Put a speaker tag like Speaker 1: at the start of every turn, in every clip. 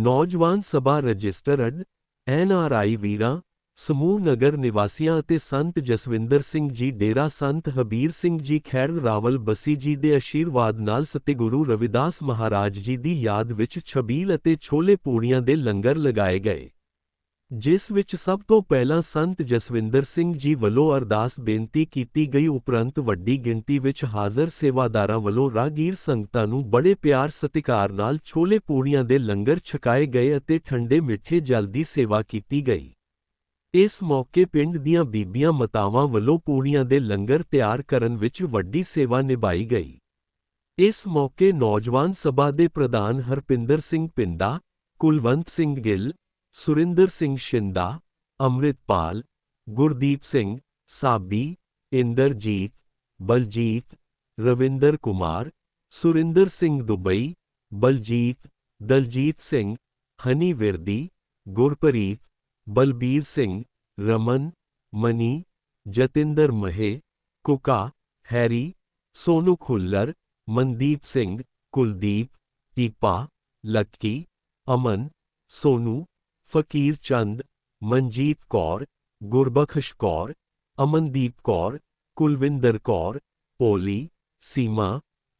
Speaker 1: ਨੌਜਵਾਨ ਸਭਾ registered NRI ਵੀਰਾਂ, ਸਮੂਹ ਨਗਰ ਨਿਵਾਸੀਆਂ ਅਤੇ ਸੰਤ ਜਸਵਿੰਦਰ ਸਿੰਘ ਜੀ ਡੇਰਾ ਸੰਤ ਹਬੀਰ ਸਿੰਘ ਜੀ ਖੈਰ ਰਾਵਲ ਬਸੀ ਜੀ ਦੇ ਅਸ਼ੀਰਵਾਦ ਨਾਲ ਸਤਿਗੁਰੂ ਰਵਿਦਾਸ ਮਹਾਰਾਜ ਜੀ ਦੀ ਯਾਦ ਵਿੱਚ ਛਬੀਲ ਅਤੇ ਛੋਲੇ ਪੂੜੀਆਂ ਦੇ ਲੰਗਰ ਲਗਾਏ ਗਏ। ਜਿਸ ਵਿੱਚ ਸਭ ਤੋਂ ਪਹਿਲਾਂ ਸੰਤ ਜਸਵਿੰਦਰ ਸਿੰਘ ਜੀ ਵੱਲੋਂ ਅਰਦਾਸ ਬੇਨਤੀ ਕੀਤੀ ਗਈ ਉਪਰੰਤ ਵੱਡੀ ਗਿਣਤੀ ਵਿੱਚ ਹਾਜ਼ਰ ਸੇਵਾਦਾਰਾਂ ਵੱਲੋਂ ਰਾਗੀਰ ਸੰਗਤਾਂ ਨੂੰ ਬੜੇ ਪਿਆਰ ਸਤਿਕਾਰ ਨਾਲ ਛੋਲੇ ਪੂੜੀਆਂ ਦੇ ਲੰਗਰ ਛਕਾਏ ਗਏ ਅਤੇ ਠੰਡੇ ਮਿੱਠੇ ਜਲ ਦੀ ਸੇਵਾ ਕੀਤੀ ਗਈ। ਇਸ ਮੌਕੇ ਪਿੰਡ ਦੀਆਂ ਬੀਬੀਆਂ ਮਤਾਵਾਂ ਵੱਲੋਂ ਪੂੜੀਆਂ ਦੇ ਲੰਗਰ ਤਿਆਰ ਕਰਨ ਵਿੱਚ ਵੱਡੀ ਸੇਵਾ ਨਿਭਾਈ ਗਈ। ਇਸ ਮੌਕੇ ਨੌਜਵਾਨ ਸਭਾ ਦੇ ਪ੍ਰਧਾਨ Harpinder Singh Pinda, Kulwant Singh Gill Surinder Singh Shinda Amritpal Gurdeep Singh, Sabi, Inderjit, Baljit, Ravinder Kumar, Surinder Singh Dubai, Baljit, Daljit Singh, Honey Virdi, Gurpreet, Balbir Singh, Raman, Mani, Jatinder Mahe, Kuka, Harry, Sonu Khullar, Mandeep Singh, Kuldeep, Teepa, Lucky, Aman, Sonu Fakir Chand Manjit Kaur Gurbakhsh Kaur Amandeep Kaur Kulwinder Kaur ਪੋਲੀ ਸੀਮਾ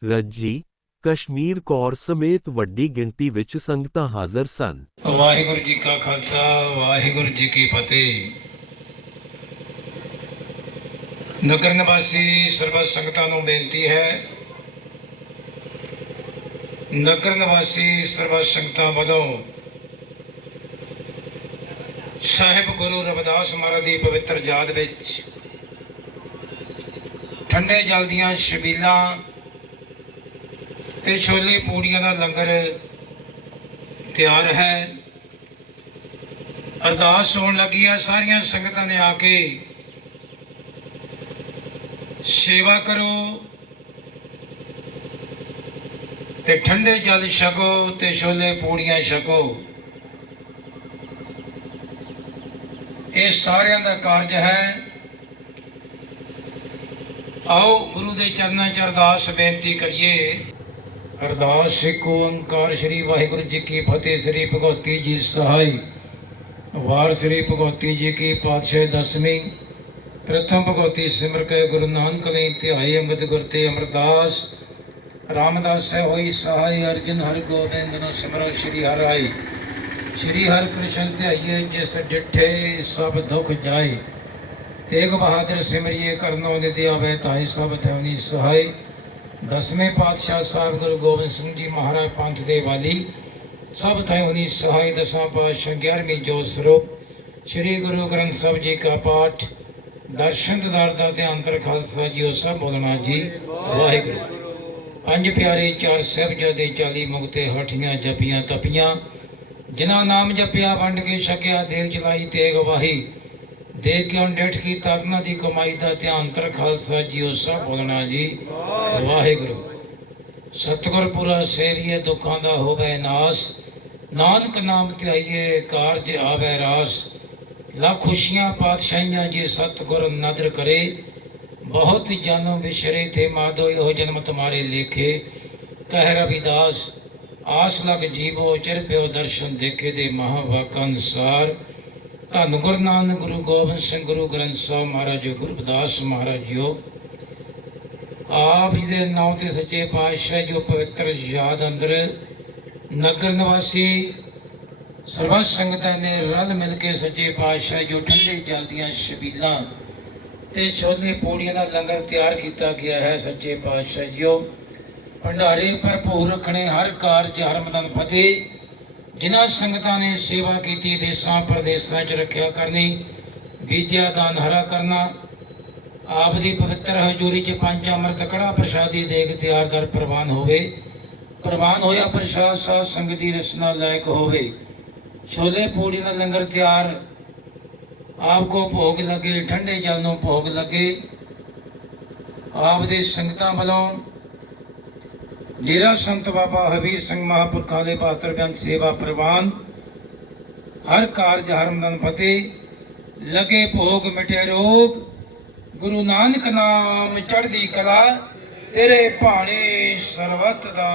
Speaker 1: ਰੱਜੀ ਕਸ਼ਮੀਰ ਕੌਰ ਸਮੇਤ ਵੱਡੀ ਗਿਣਤੀ ਵਿੱਚ ਸੰਗਤਾਂ ਹਾਜ਼ਰ ਸਨ
Speaker 2: ਵਾਹਿਗੁਰੂ ਜੀ ਕਾ ਖਾਲਸਾ ਵਾਹਿਗੁਰੂ ਜੀ ਕੀ ਫਤਿਹ ਨਗਰ ਨਿਵਾਸੀ ਸਰਬੱਤ ਸੰਗਤਾਂ ਨੂੰ ਬੇਨਤੀ ਹੈ ਨਗਰ ਨਿਵਾਸੀ ਸਰਬੱਤ ਸੰਗਤਾਂ ਵੱਲੋਂ ਸਾਹਿਬ ਗੁਰੂ ਰਵਿਦਾਸ ਮਹਾਰਾਜ ਦੀ ਪਵਿੱਤਰ ਯਾਦ ਵਿੱਚ ਠੰਡੇ ਜਲ ਦੀਆਂ ਛਬੀਲਾਂ ਤੇ ਛੋਲੇ ਪੂੜੀਆਂ ਦਾ ਲੰਗਰ ਤਿਆਰ ਹੈ। ਅਰਦਾਸ ਹੋਣ ਲੱਗੀ ਆ ਸਾਰੀਆਂ ਸੰਗਤਾਂ ਨੇ ਆ ਕੇ। ਸੇਵਾ ਕਰੋ ਤੇ ਠੰਡੇ ਜਲ ਛਕੋ ਤੇ ਛੋਲੇ ਪੂੜੀਆਂ ਛਕੋ। ਇਹ ਸਾਰਿਆਂ ਦਾ ਕਾਰਜ ਹੈ। ਆਓ ਗੁਰੂ ਦੇ ਚਰਨਾਂ 'ਚ ਅਰਦਾਸ ਬੇਨਤੀ ਕਰੀਏ। ਅਰਦਾਸ ਸਿੱਖ ਓੰਕਾਰ ਸ੍ਰੀ ਵਾਹਿਗੁਰੂ ਜੀ ਕੀ ਫਤਿਹ, ਸ੍ਰੀ ਭਗਵਤੀ ਜੀ ਸਹਾਈ। ਵਾਰ ਸ੍ਰੀ ਭਗਵਤੀ ਜੀ ਕੀ ਪਾਤਸ਼ਾਹ ਦਸਵੀਂ। ਪ੍ਰਥਮ ਭਗਵਤੀ ਸਿਮਰ ਕੇ ਗੁਰੂ ਨਾਨਕ ਨੇ ਧਿਆਈ ਅੰਗਦ ਗੁਰ ਤੇ ਅਮਰਦਾਸ। ਰਾਮਦਾਸ ਹੈ ਹੋਈ ਸਹਾਈ ਅਰਜਨ ਹਰ ਗੋਬਿੰਦ ਨੂੰ ਸਿਮਰੋ ਸ੍ਰੀ ਹਰਿ ਆਈ ਸ੍ਰੀ ਹਰਿ ਕ੍ਰਿਸ਼ਨ ਧਿਆਈਏ, ਜਿਸ ਡਿਠੇ ਸਭ ਦੁਖ ਜਾਏ। ਤੇਗ ਬਹਾਦਰ ਸਿਮਰਿਏ, ਕਰਨੋ ਨਿਤ ਆਵੇ ਤਾਈ ਸਭ ਥਵਨੀ ਸਹਾਈ ਦਸਵੇਂ ਪਾਤਸ਼ਾਹ ਸਾਹਿਬ ਗੁਰੂ ਗੋਬਿੰਦ ਸਿੰਘ ਜੀ ਮਹਾਰਾਜ ਪੰਥ ਦੇ ਵਾਲੀ, ਸਭ ਥਾਈ ਸਹਾਈ ਦਸਾਂ ਪਾਤਸ਼ਾਹ 11ਵੀਂ ਜੋਤ ਸਰੂਪ। ਸ੍ਰੀ ਗੁਰੂ ਗ੍ਰੰਥ ਸਾਹਿਬ ਜੀ ਕਾ ਪਾਠ, ਦਰਸ਼ਨ ਦਿਦਾਰ ਦਾ ਧਿਆਨ ਤਰ ਖਾਲਸਾ ਜੀਓ ਸਭ ਬੋਲਣਾ ਜੀ, ਵਾਹਿਗੁਰੂ। ਪੰਜ ਪਿਆਰੇ ਚਾਰ ਸਾਹਿਬਜ਼ਾਦੇ 40 ਮੁਕਤੇ, ਹਠੀਆਂ, ਜਪੀਆਂ, ਤਪੀਆਂ ਜਿਨ੍ਹਾਂ ਨਾਮ ਜਪਿਆ, ਵੰਡ ਕੇ ਛਕਿਆ, ਦੇਗ ਚਲਾਈ, ਤੇਗ ਵਾਹੀ। ਦੇਖ ਕੇ ਹੁਣ ਡੇਠ ਕੀ ਤਾਕਨਾ ਦੀ ਕਮਾਈ ਦਾ ਧਿਆਨ ਤਰ ਖਾਲਸਾ ਜੀਓ ਸਭ ਬੋਲਣਾ ਜੀ। ਵਾਹਿਗੁਰੂ। ਸਤਿਗੁਰ ਪੁਰਾ ਸੇਵੀਏ, ਦੁੱਖਾਂ ਦਾ ਹੋਵੇ ਨਾਸ। ਨਾਨਕ ਨਾਮ ਧਿਆਈਏ, ਕਾਰਜ ਆਵੇ ਰਾਸ। ਲਾ ਖੁਸ਼ੀਆਂ ਪਾਤਸ਼ਾਹੀਆਂ ਜੀ, ਸਤਿਗੁਰ ਨਦਰ ਕਰੇ। ਬਹੁਤ ਜਾਨੋ ਵਿਸ਼ਰੇ ਥੇ ਮਾਦੋ ਇਹੋ ਜਨਮ ਤੁਮਾਰੇ ਲੇਖੇ। ਕਹਿ ਰਵਿਦਾਸ ਆਸ ਲਗ ਜੀਵੋ, ਚਿਰ ਪਿਓ ਦਰਸ਼ਨ ਦੇਖੇ ਦੇ ਮਹਾਵਾਕ ਅਨੁਸਾਰ। ਧੰਨ ਗੁਰੂ ਨਾਨਕ, ਗੁਰੂ ਗੋਬਿੰਦ ਸਿੰਘ, ਗੁਰੂ ਗ੍ਰੰਥ ਸਾਹਿਬ ਮਹਾਰਾਜ ਗੁਰਦਾਸ ਮਹਾਰਾਜ ਜੀਓ ਆਪ ਜੀ ਦੇ ਨਾਮ ਤੇ ਸੱਚੇ ਪਾਤਸ਼ਾਹ ਜੋ ਪਵਿੱਤਰ ਯਾਦ ਅੰਦਰ ਨਗਰ ਨਿਵਾਸੀ ਸਰਬੱਤ ਸੰਗਤਾਂ ਨੇ ਰਲ ਮਿਲ ਕੇ ਸੱਚੇ ਪਾਤਸ਼ਾਹ ਜੋ ਠੰਡੇ ਜਲ ਸ਼ਬੀਲਾਂ ਛਬੀਲਾਂ ਤੇ ਛੋਲੇ ਪੂੜੀਆਂ ਦਾ ਲੰਗਰ ਤਿਆਰ ਕੀਤਾ ਗਿਆ ਹੈ, ਸੱਚੇ ਪਾਤਸ਼ਾਹ ਜੀਓ। ਭੰਡਾਰੇ ਭਰਪੂਰ ਰੱਖਣੇ ਹਰ ਕਾਰਜ ਹਰਮਦਨ ਫਤਿਹ। ਜਿਨ੍ਹਾਂ ਸੰਗਤਾਂ ਨੇ ਸੇਵਾ ਕੀਤੀ, ਦੇਸਾਂ, ਪ੍ਰਦੇਸਾਂ 'ਚ ਰੱਖਿਆ ਕਰਨੀ ਬੀਜਿਆ ਦਾਨ ਹਰਾ ਕਰਨਾ, ਆਪ ਦੀ ਪਵਿੱਤਰ ਹਜ਼ੂਰੀ 'ਚ ਪੰਜ ਅੰਮ੍ਰਿਤ ਕੜਾ ਪ੍ਰਸ਼ਾਦੀ ਦੇਗ ਤਿਆਰ ਕਰ ਪ੍ਰਵਾਨ ਹੋਵੇ। ਪ੍ਰਵਾਨ ਹੋਇਆ ਪ੍ਰਸ਼ਾਦ ਸਾਧ ਸੰਗਤ ਦੀ ਰਸਨਾ ਲਾਇਕ ਹੋਵੇ। ਛੋਲੇ ਪੂੜੀ ਦਾ ਲੰਗਰ ਤਿਆਰ, ਆਪ ਕੋ ਭੋਗ ਲਗੇ, ਠੰਡੇ ਜਲ ਨੂੰ ਭੋਗ ਲਗੇ। ਆਪ ਦੇ ਸੰਗਤਾਂ ਵੱਲੋਂ ਡੇਰਾ ਸੰਤ ਬਾਬਾ ਹਬੀਰ ਸਿੰਘ ਮਹਾਂਪੁਰਖਾਂ ਦੇ ਪਾਸਤਰ ਬੇਅੰਤ ਸੇਵਾ ਪ੍ਰਵਾਨ, ਹਰ ਕਾਰਜ ਹਰਮਦਨ ਫਤਿਹ, ਲਗੇ ਭੋਗ ਮਿਟੇ ਰੋਗ, ਗੁਰੂ ਨਾਨਕ ਨਾਮ ਚੜ੍ਹਦੀ ਕਲਾ, ਤੇਰੇ ਭਾਣੇ ਸਰਬਤ ਦਾ